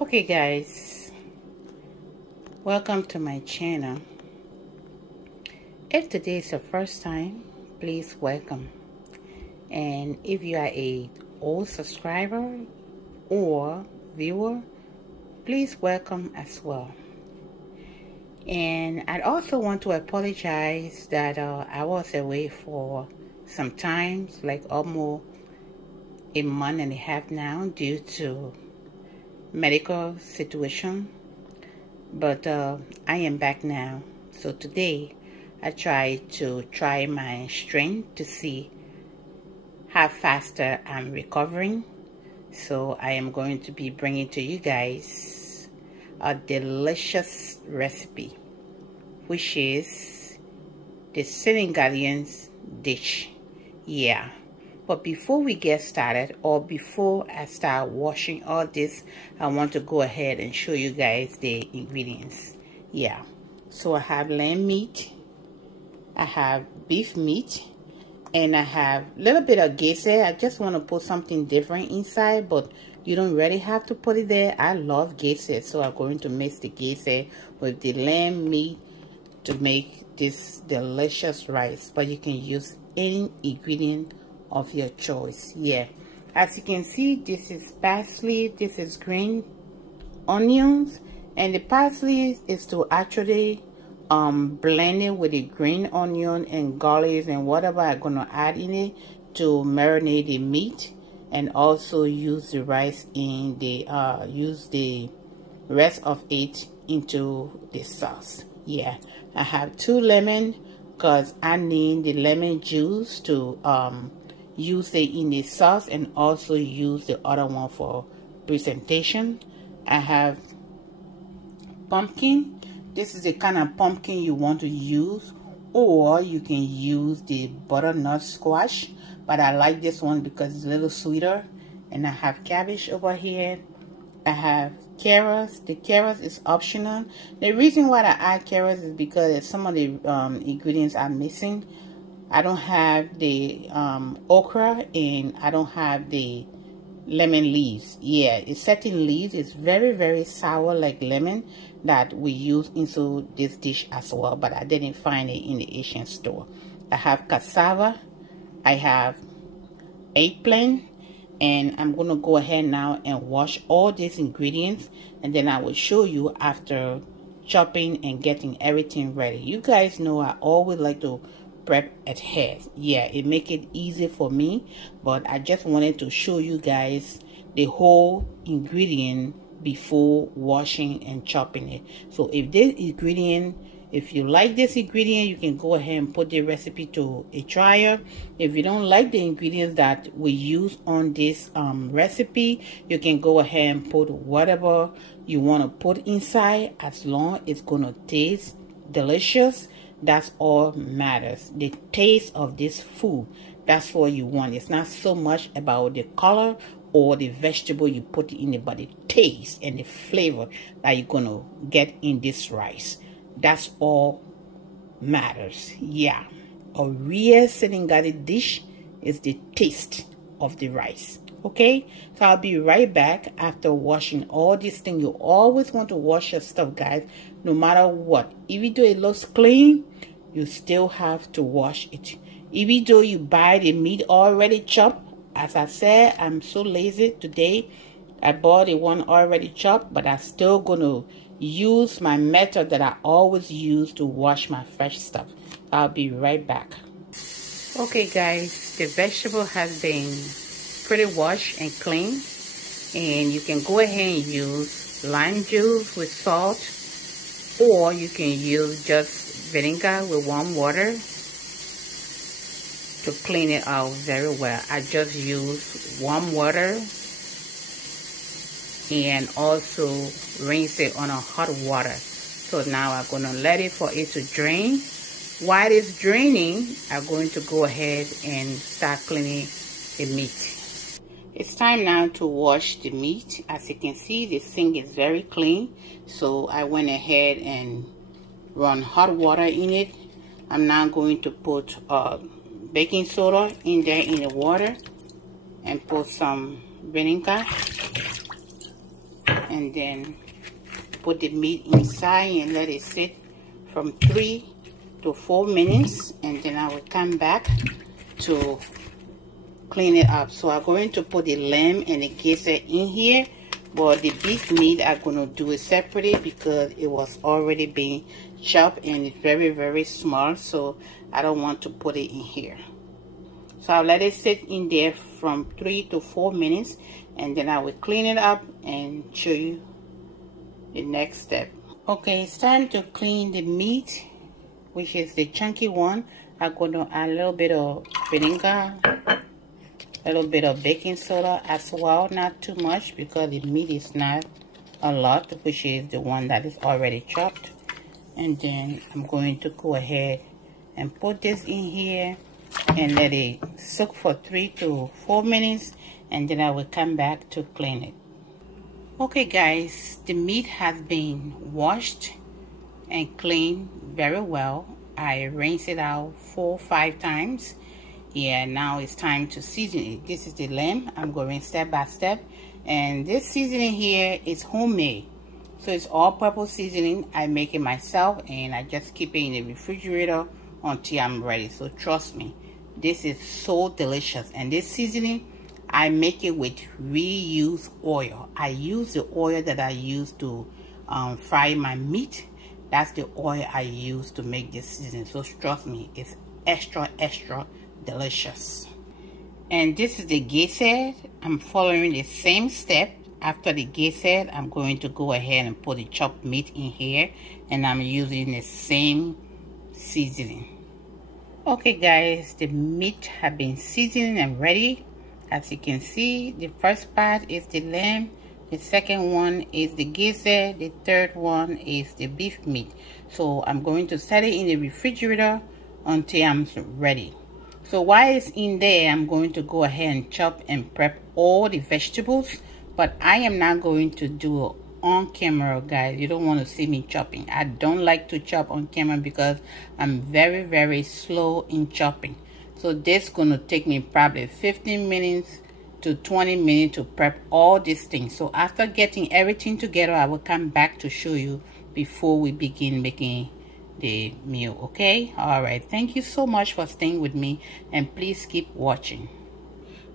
Okay guys, welcome to my channel. If today is your first time, please welcome. And if you are a old subscriber or viewer, please welcome as well. And I'd also want to apologize that I was away for some time, like almost a month and a half now, due to medical situation, but I am back now. So today I try my strength to see how faster I'm recovering. So I am going to be bringing to you guys a delicious recipe, which is the Senegalese dish. Yeah. But before we get started, or before I start washing all this, I want to go ahead and show you guys the ingredients. Yeah, so I have lamb meat, I have beef meat, and I have a little bit of geyser. I just want to put something different inside, but you don't really have to put it there. I love geyser, so I'm going to mix the geyser with the lamb meat to make this delicious rice. But you can use any ingredient of your choice. Yeah, as you can see, this is parsley, this is green onions, and the parsley is to actually blend it with the green onion and garlic and whatever I'm gonna add in it to marinate the meat, and also use the rice in the use the rest of it into the sauce. Yeah, I have 2 lemons because I need the lemon juice to use it in the sauce, and also use the other one for presentation. I have pumpkin. This is the kind of pumpkin you want to use, or you can use the butternut squash, but I like this one because it's a little sweeter. And I have cabbage over here. I have carrots. The carrots is optional. The reason why I add carrots is because some of the ingredients are missing. I don't have the okra, and I don't have the lemon leaves. Yeah, it's certain leaves. It's very sour like lemon that we use into this dish as well, but I didn't find it in the Asian store. I have cassava, I have eggplant, and I'm gonna go ahead now and wash all these ingredients, and then I will show you after chopping and getting everything ready. You guys know I always like to prep ahead. Yeah, it make it easy for me, but I just wanted to show you guys the whole ingredient before washing and chopping it. So if this ingredient, if you like this ingredient, you can go ahead and put the recipe to a trial. If you don't like the ingredients that we use on this recipe, you can go ahead and put whatever you want to put inside, as long as it's gonna taste delicious. That's all matters. The taste of this food, that's what you want. It's not so much about the color or the vegetable you put in it, but the taste and the flavor that you're gonna get in this rice. That's all matters. Yeah, a real Senegalese dish is the taste of the rice. Okay, so I'll be right back after washing all these things. You always want to wash your stuff, guys, no matter what. Even though it looks clean, you still have to wash it. Even though you buy the meat already chopped, as I said, I'm so lazy today. I bought the one already chopped, but I'm still gonna use my method that I always use to wash my fresh stuff. I'll be right back. Okay guys, the vegetable has been pretty washed and clean, and you can go ahead and use lime juice with salt, or you can use just vinegar with warm water to clean it out very well. I just use warm water and also rinse it on a hot water. So now I'm gonna let it for it to drain. While it's draining, I'm going to go ahead and start cleaning the meat. It's time now to wash the meat. As you can see, the sink is very clean, so I went ahead and run hot water in it. I'm now going to put baking soda in there in the water, and put some vinegar, and then put the meat inside and let it sit from 3 to 4 minutes, and then I will come back to clean it up. So I'm going to put the lamb and the gizzard in here, but the beef meat I'm going to do it separately because it was already being chopped and it's very, very small, so I don't want to put it in here. So I'll let it sit in there from 3 to 4 minutes, and then I will clean it up and show you the next step. Okay, it's time to clean the meat, which is the chunky one. I'm going to add a little bit of vinegar, a little bit of baking soda as well, not too much because the meat is not a lot, which is the one that is already chopped. And then I'm going to go ahead and put this in here and let it soak for 3 to 4 minutes, and then I will come back to clean it. Okay guys, the meat has been washed and cleaned very well. I rinsed it out 4 or 5 times. Yeah, now it's time to season it. This is the lamb. I'm going step by step, and this seasoning here is homemade, so it's all-purpose seasoning. I make it myself and I just keep it in the refrigerator until I'm ready. So trust me, this is so delicious. And this seasoning, I make it with reused oil. I use the oil that I use to fry my meat. That's the oil I use to make this seasoning. So trust me, it's extra delicious. And this is the gizzard. I'm following the same step. After the gizzard, I'm going to go ahead and put the chopped meat in here, and I'm using the same seasoning. Okay guys, the meat have been seasoned and ready. As you can see, the first part is the lamb, the second one is the gizzard, the third one is the beef meat. So I'm going to set it in the refrigerator until I'm ready. So while it's in there, I'm going to go ahead and chop and prep all the vegetables, but I am not going to do it on camera, guys. You don't want to see me chopping. I don't like to chop on camera because I'm very slow in chopping. So this is going to take me probably 15 minutes to 20 minutes to prep all these things. So after getting everything together, I will come back to show you before we begin making the meal. Okay, all right, thank you so much for staying with me, and please keep watching.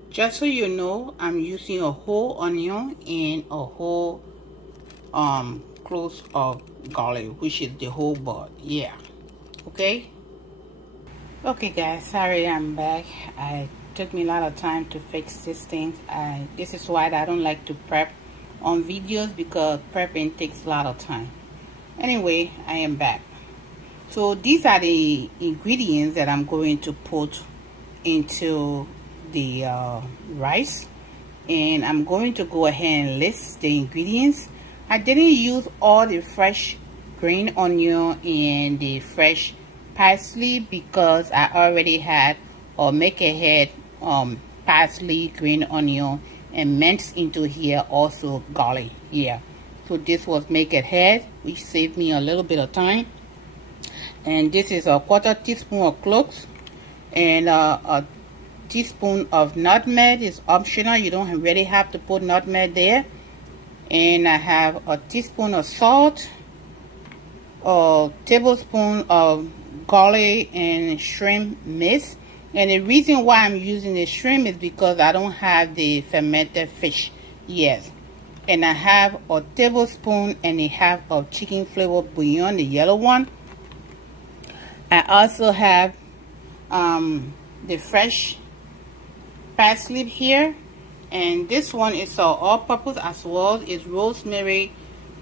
Just so you know, I'm using a whole onion and a whole cloves of garlic, which is the whole bud. Yeah, okay guys, sorry I'm back. It took me a lot of time to fix this thing. This is why I don't like to prep on videos, because prepping takes a lot of time. Anyway, I am back. So these are the ingredients that I'm going to put into the rice, and I'm going to go ahead and list the ingredients. I didn't use all the fresh green onion and the fresh parsley because I already had or make ahead parsley, green onion, and minced into here also garlic. Yeah, so this was make ahead, which saved me a little bit of time. And this is a 1/4 teaspoon of cloves, and a teaspoon of nutmeg is optional. You don't really have to put nutmeg there. And I have a teaspoon of salt, a tablespoon of garlic and shrimp mix. And the reason why I'm using the shrimp is because I don't have the fermented fish yet. And I have a tablespoon and a half of chicken flavor bouillon, the yellow one. I also have the fresh parsley here, and this one is all-purpose as well. It's rosemary,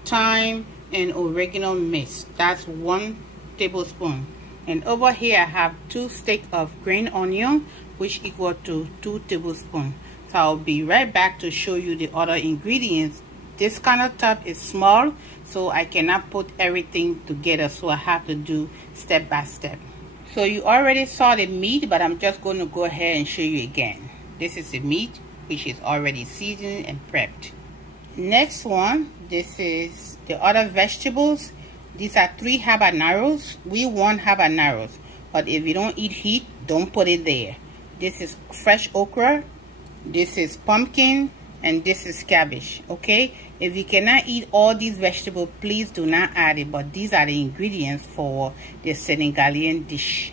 thyme, and oregano mix. That's 1 tablespoon. And over here I have 2 sticks of green onion, which equal to 2 tablespoons. So I'll be right back to show you the other ingredients. This countertop is small, so I cannot put everything together, so I have to do step by step. So you already saw the meat, but I'm just going to go ahead and show you again. This is the meat, which is already seasoned and prepped. Next one, this is the other vegetables. These are 3 habaneros. We want habaneros, but if you don't eat heat, don't put it there. This is fresh okra. This is pumpkin. and this is cabbage. Okay, if you cannot eat all these vegetables, please do not add it, but these are the ingredients for the Senegalese dish.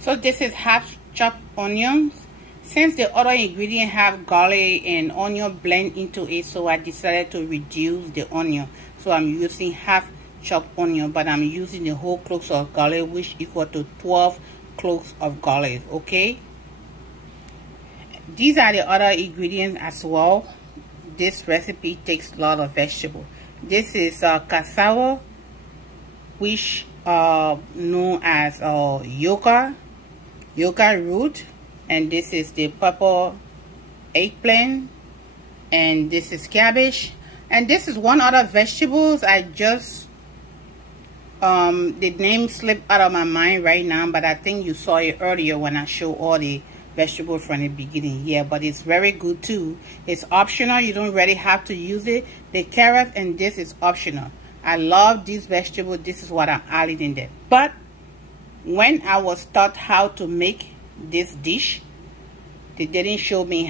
So this is half chopped onions. Since the other ingredient have garlic and onion blend into it, so I decided to reduce the onion. So I'm using half chopped onion, but I'm using the whole cloves of garlic, which equal to 12 cloves of garlic. Okay, these are the other ingredients as well. This recipe takes a lot of vegetable. This is cassava, which known as yuca root, and this is the purple eggplant, and this is cabbage, and this is one other vegetables. I just the name slipped out of my mind right now, but I think you saw it earlier when I showed all the vegetables from the beginning. Yeah, but it's very good too. It's optional, you don't really have to use it. The carrot and this is optional. I love these vegetables. This is what I'm adding in there. But when I was taught how to make this dish, they didn't show me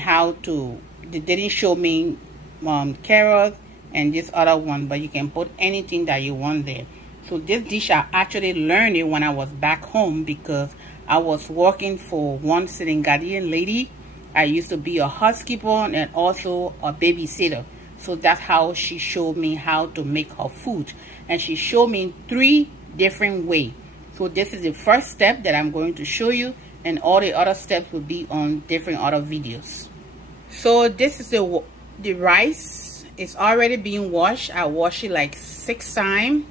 carrots and this other one, but you can put anything that you want there. So this dish I actually learned it when I was back home, because I was working for one Senegalese lady. I used to be a housekeeper and also a babysitter. So that's how she showed me how to make her food, and she showed me 3 different ways. So this is the first step that I'm going to show you, and all the other steps will be on different other videos. So this is the rice. It's already being washed. I wash it like 6 times,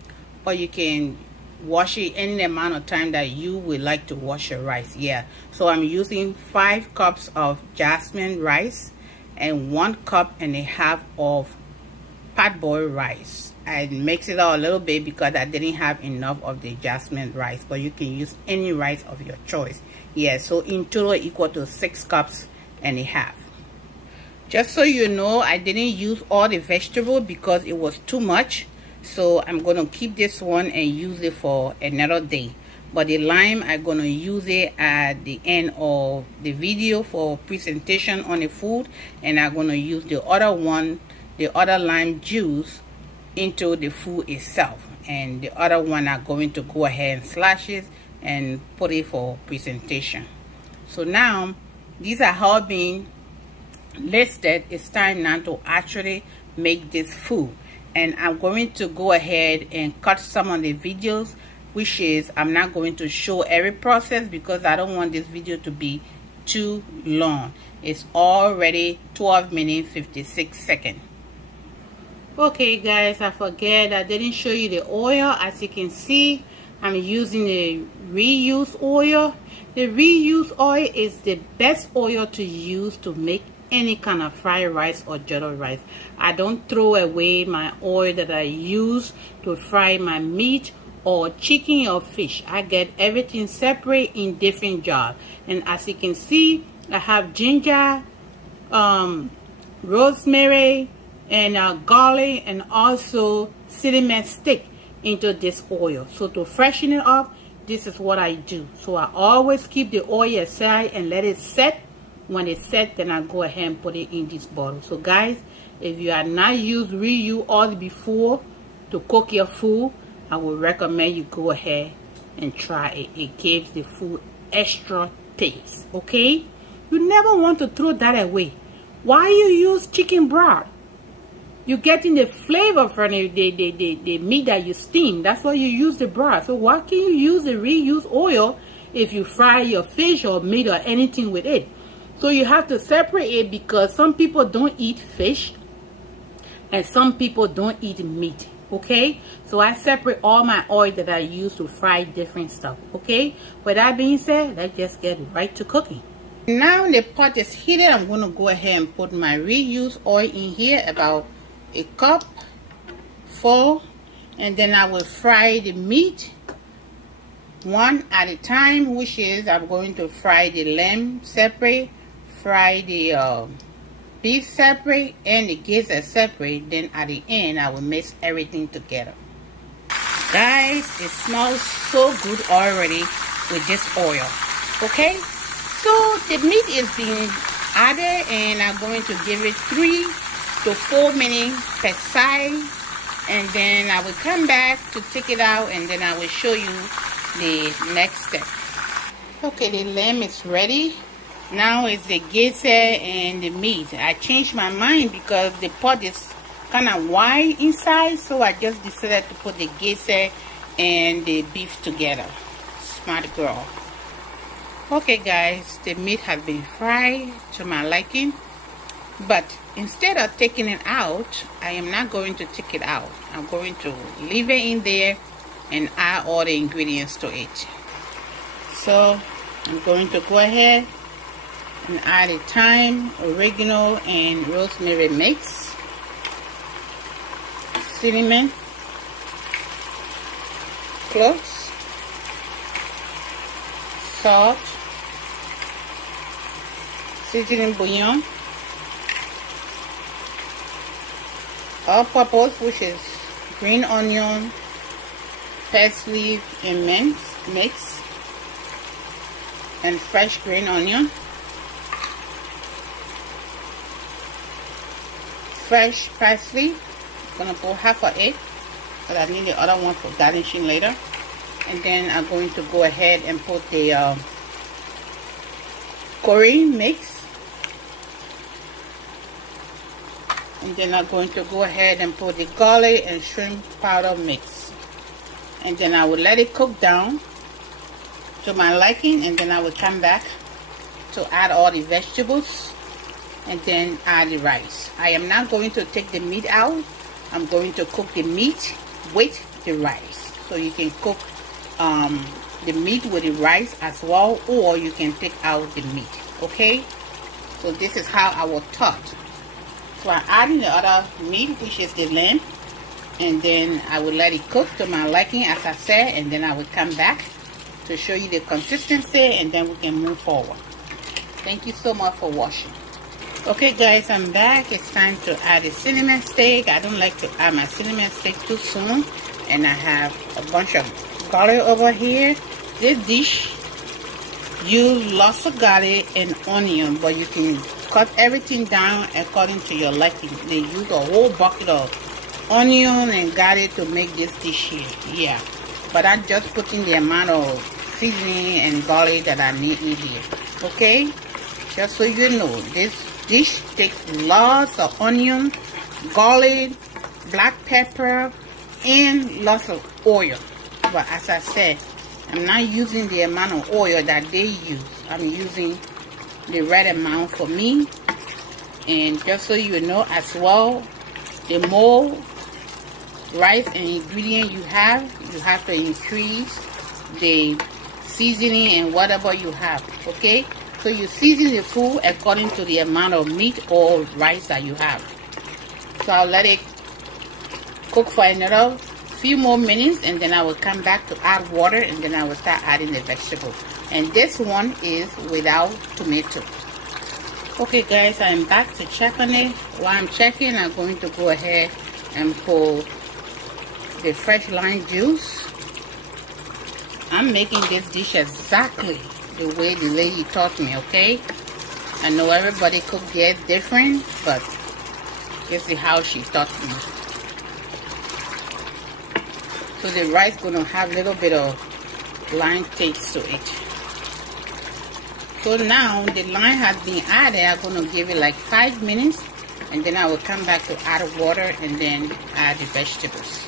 or you can wash it any amount of time that you would like to wash your rice. Yeah, so I'm using 5 cups of jasmine rice and 1.5 cups of parboiled rice. I mix it out a little bit because I didn't have enough of the jasmine rice, but you can use any rice of your choice. Yeah, so in total equal to 6.5 cups. Just so you know, I didn't use all the vegetable because it was too much. So I'm going to keep this one and use it for another day. But the lime, I'm going to use it at the end of the video for presentation on the food. And I'm going to use the other one, the other lime juice, into the food itself. And the other one I'm going to go ahead and slash it and put it for presentation. So now, these are all being listed. It's time now to actually make this food. And I'm going to go ahead and cut some of the videos, which is I'm not going to show every process because I don't want this video to be too long. It's already 12 minutes 56 seconds. Okay guys, I forget I didn't show you the oil. As you can see, I'm using the reused oil. The reused oil is the best oil to use to make any kind of fried rice or jollof rice. I don't throw away my oil that I use to fry my meat or chicken or fish. I get everything separate in different jars. And as you can see, I have ginger, rosemary, and garlic, and also cinnamon stick into this oil. So to freshen it up, this is what I do. So I always keep the oil aside and let it set. When it's set, then I go ahead and put it in this bottle. So guys, if you have not used reuse oil before to cook your food, I would recommend you go ahead and try it. It gives the food extra taste. Okay, you never want to throw that away. Why you use chicken broth? You're getting the flavor from the meat that you steam. That's why you use the broth. So why can you use the reused oil if you fry your fish or meat or anything with it? So you have to separate it because some people don't eat fish and some people don't eat meat. Okay, so I separate all my oil that I use to fry different stuff. Okay, with that being said, let's just get right to cooking. Now the pot is heated. I'm going to go ahead and put my reused oil in here, about a cup full, and then I will fry the meat one at a time, which is I'm going to fry the lamb separate, fry the beef separate, and the gizzard separate. Then at the end I will mix everything together. Guys, it smells so good already with this oil. Okay, so the meat is being add it, and I'm going to give it 3 to 4 minutes per side, and then I will come back to take it out, and then I will show you the next step. Okay, the lamb is ready. Now it's the geyser and the meat. I changed my mind because the pot is kind of wide inside, so I just decided to put the geyser and the beef together. Smart girl. Okay guys, the meat has been fried to my liking, but instead of taking it out, I am not going to take it out. I'm going to leave it in there and add all the ingredients to it. So I'm going to go ahead and add the thyme, oregano, and rosemary mix, cinnamon, cloves, salt, seasoning bouillon, all-purpose, which is green onion, parsley, and mix, and fresh green onion, fresh parsley. I'm gonna put half of it, but I need the other one for garnishing later. And then I'm going to go ahead and put the curry mix, and then I'm going to go ahead and put the garlic and shrimp powder mix, and then I will let it cook down to my liking, and then I will come back to add all the vegetables and then add the rice. I am not going to take the meat out. I'm going to cook the meat with the rice. So you can cook the meat with the rice as well, or you can take out the meat. Okay, so this is how I was taught. So I'm adding the other meat, which is the lamb, and then I will let it cook to my liking, as I said, and then I will come back to show you the consistency, and then we can move forward. Thank you so much for watching. Okay guys, I'm back. It's time to add the cinnamon stick. I don't like to add my cinnamon stick too soon, and I have a bunch of garlic over here. This dish use lots of garlic and onion, but you can cut everything down according to your liking. They use a whole bucket of onion and garlic to make this dish here. Yeah, but I'm just putting the amount of seasoning and garlic that I need in here. Okay, just so you know, this dish takes lots of onion, garlic, black pepper, and lots of oil. But as I said, I'm not using the amount of oil that they use. I'm using the right amount for me. And just so you know as well, the more rice and ingredient you have to increase the seasoning and whatever you have. Okay, so you season the food according to the amount of meat or rice that you have. So I'll let it cook for another few more minutes, and then I will come back to add water, and then I will start adding the vegetables. And this one is without tomato. Okay guys, I'm back to check on it. While I'm checking, I'm going to go ahead and pull the fresh lime juice. I'm making this dish exactly the way the lady taught me, okay? I know everybody cook theirs different, but this is how she taught me. So the rice gonna have a little bit of lime taste to it. So now the lime has been added. I'm gonna give it like 5 minutes, and then I will come back to add water and then add the vegetables.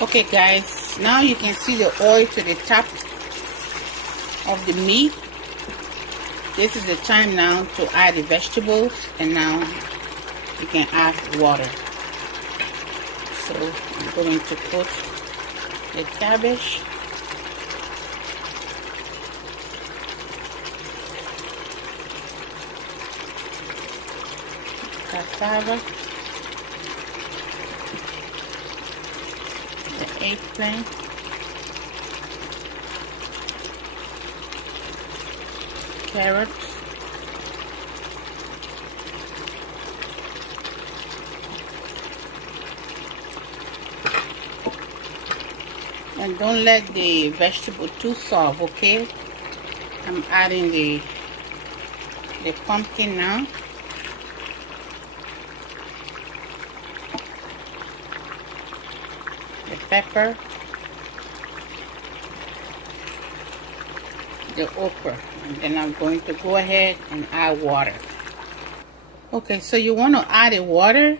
Okay guys, now you can see the oil to the top of the meat. This is the time now to add the vegetables, and now you can add water. So I'm going to put the cabbage, cassava, the eggplant, carrots, and don't let the vegetable too soft, okay? I'm adding the the pumpkin now. The pepper. The okra. And then I'm going to go ahead and add water. Okay, so you want to add the water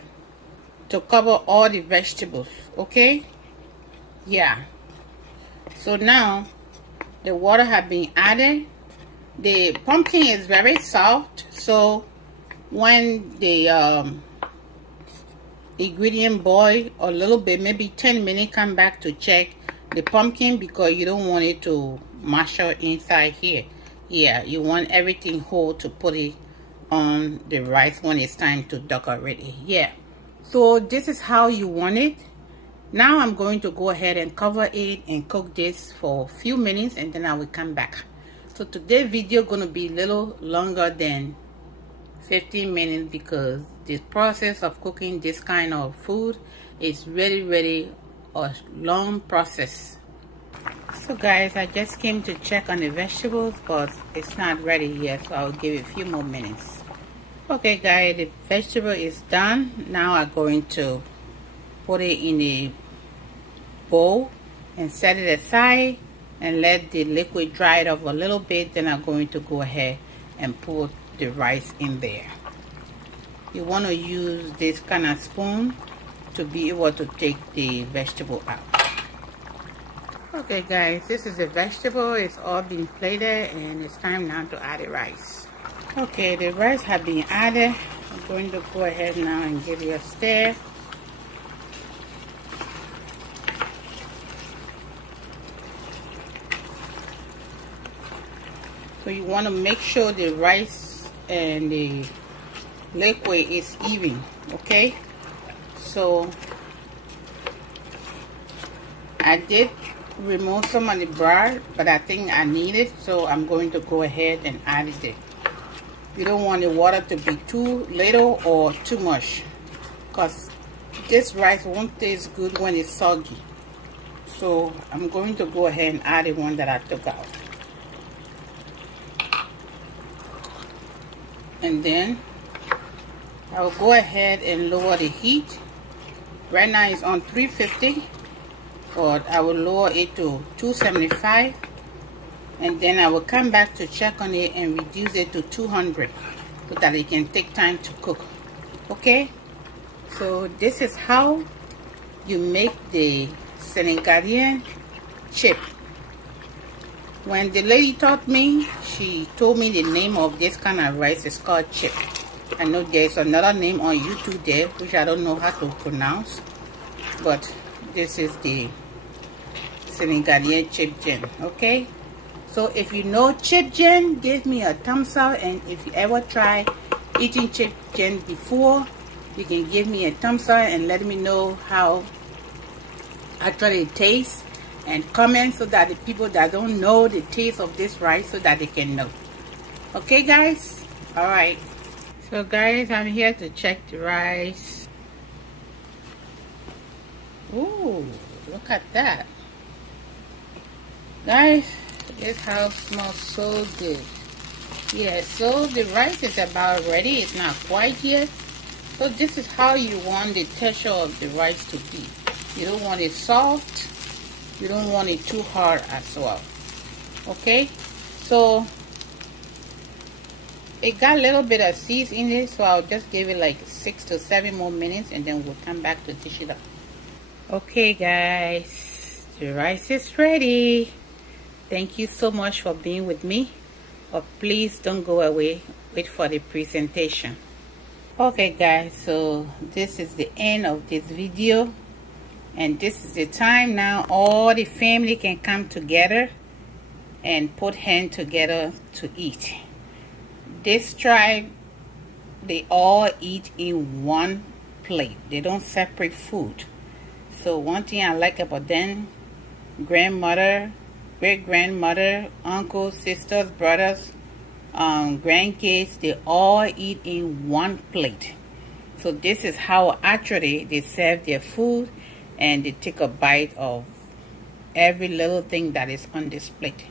to cover all the vegetables, okay? Yeah. So now the water has been added. The pumpkin is very soft, so when the ingredient boil a little bit, maybe 10 minutes, come back to check the pumpkin because you don't want it to mash out inside here. Yeah, you want everything whole to put it on the rice when it's time to decorate it. Yeah, so this is how you want it. Now I'm going to go ahead and cover it and cook this for a few minutes, and then I will come back. So today's video gonna be a little longer than 15 minutes because the process of cooking this kind of food is really a long process. So guys, I just came to check on the vegetables, but it's not ready yet, so I'll give it a few more minutes. Okay guys, the vegetable is done. Now I'm going to put it in a bowl and set it aside and let the liquid dry it off a little bit. Then I'm going to go ahead and put the rice in there. You want to use this kind of spoon to be able to take the vegetable out. Okay guys, this is the vegetable. It's all been plated and it's time now to add the rice. Okay, the rice has been added. I'm going to go ahead now and give it a stir. So you want to make sure the rice and the liquid is even, okay? So I did remove some of the broth, but I think I need it, so I'm going to go ahead and add it. You don't want the water to be too little or too much, because this rice won't taste good when it's soggy. So I'm going to go ahead and add the one that I took out. And then I'll go ahead and lower the heat. Right now it's on 350, but I will lower it to 275, and then I will come back to check on it and reduce it to 200 so that it can take time to cook. Okay, so this is how you make the Senegalese chip. When the lady taught me, she told me the name of this kind of rice is called chip. I know there's another name on YouTube there, which I don't know how to pronounce, but this is the Senegalese chip gen, okay? So if you know chip gen, give me a thumbs up, and if you ever try eating chip gen before, you can give me a thumbs up and let me know how actually it tastes, and comment so that the people that don't know the taste of this rice, so that they can know. Okay guys, all right. So guys, I'm here to check the rice. Ooh, look at that. Guys, this house smells so good. Yeah, so the rice is about ready. It's not quite yet. So this is how you want the texture of the rice to be. You don't want it soft. You don't want it too hard as well. Okay, so it got a little bit of seeds in it, so I'll just give it like 6 to 7 more minutes, and then we'll come back to dish it up. Okay guys, the rice is ready. Thank you so much for being with me, but please don't go away. Wait for the presentation. Okay guys, so this is the end of this video, and this is the time now all the family can come together and put hands together to eat. This tribe, they all eat in one plate. They don't separate food. So one thing I like about them, grandmother, great-grandmother, uncles, sisters, brothers, grandkids, they all eat in one plate. So this is how actually they serve their food, and they take a bite of every little thing that is on this plate.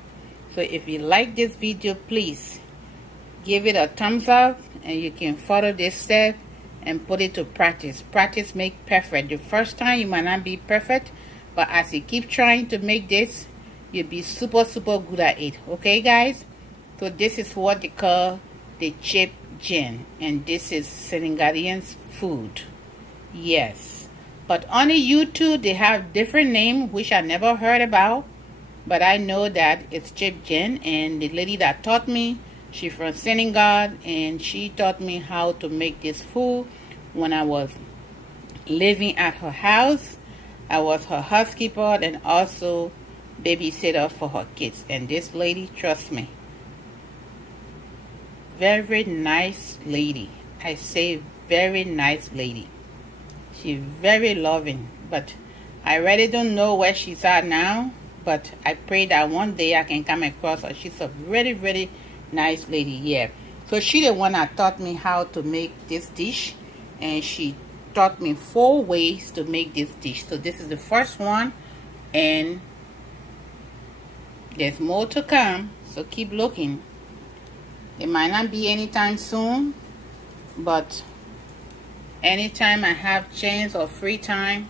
So if you like this video, please give it a thumbs up, and you can follow this step and put it to practice. Practice make perfect. The first time you might not be perfect, but as you keep trying to make this, you'll be super good at it. Okay guys, so this is what they call the chip gin, and this is Senegalese food. Yes, but on the YouTube they have different name which I never heard about, but I know that it's chip gin. And the lady that taught me, she from Senegal, and she taught me how to make this food when I was living at her house. I was her housekeeper and also babysitter for her kids. And this lady, trust me, very nice lady. I say very nice lady. She's very loving, but I really don't know where she's at now, but I pray that one day I can come across her. She's a really nice lady. Yeah, so she the one that taught me how to make this dish, and she taught me 4 ways to make this dish. So this is the first one, and there's more to come, so keep looking. It might not be anytime soon, but anytime I have chance or free time,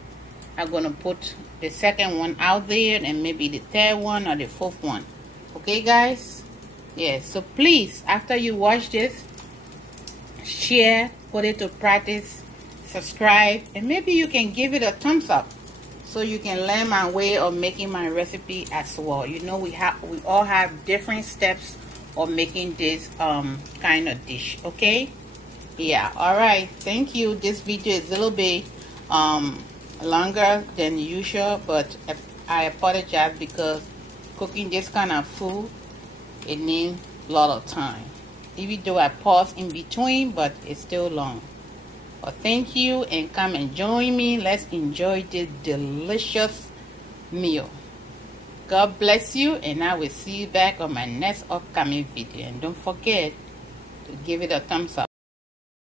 I'm gonna put the second one out there, and maybe the third one or the 4th one. Okay guys? Yeah, so please, after you watch this, share, put it to practice, subscribe, and maybe you can give it a thumbs up so you can learn my way of making my recipe as well. You know, we all have different steps of making this kind of dish. Okay, yeah, all right, thank you. This video is a little bit longer than usual, but I apologize because cooking this kind of food, it needs a lot of time, even though I pause in between, but it's still long. Well, thank you, and come and join me. Let's enjoy this delicious meal. God bless you, and I will see you back on my next upcoming video. And don't forget to give it a thumbs up.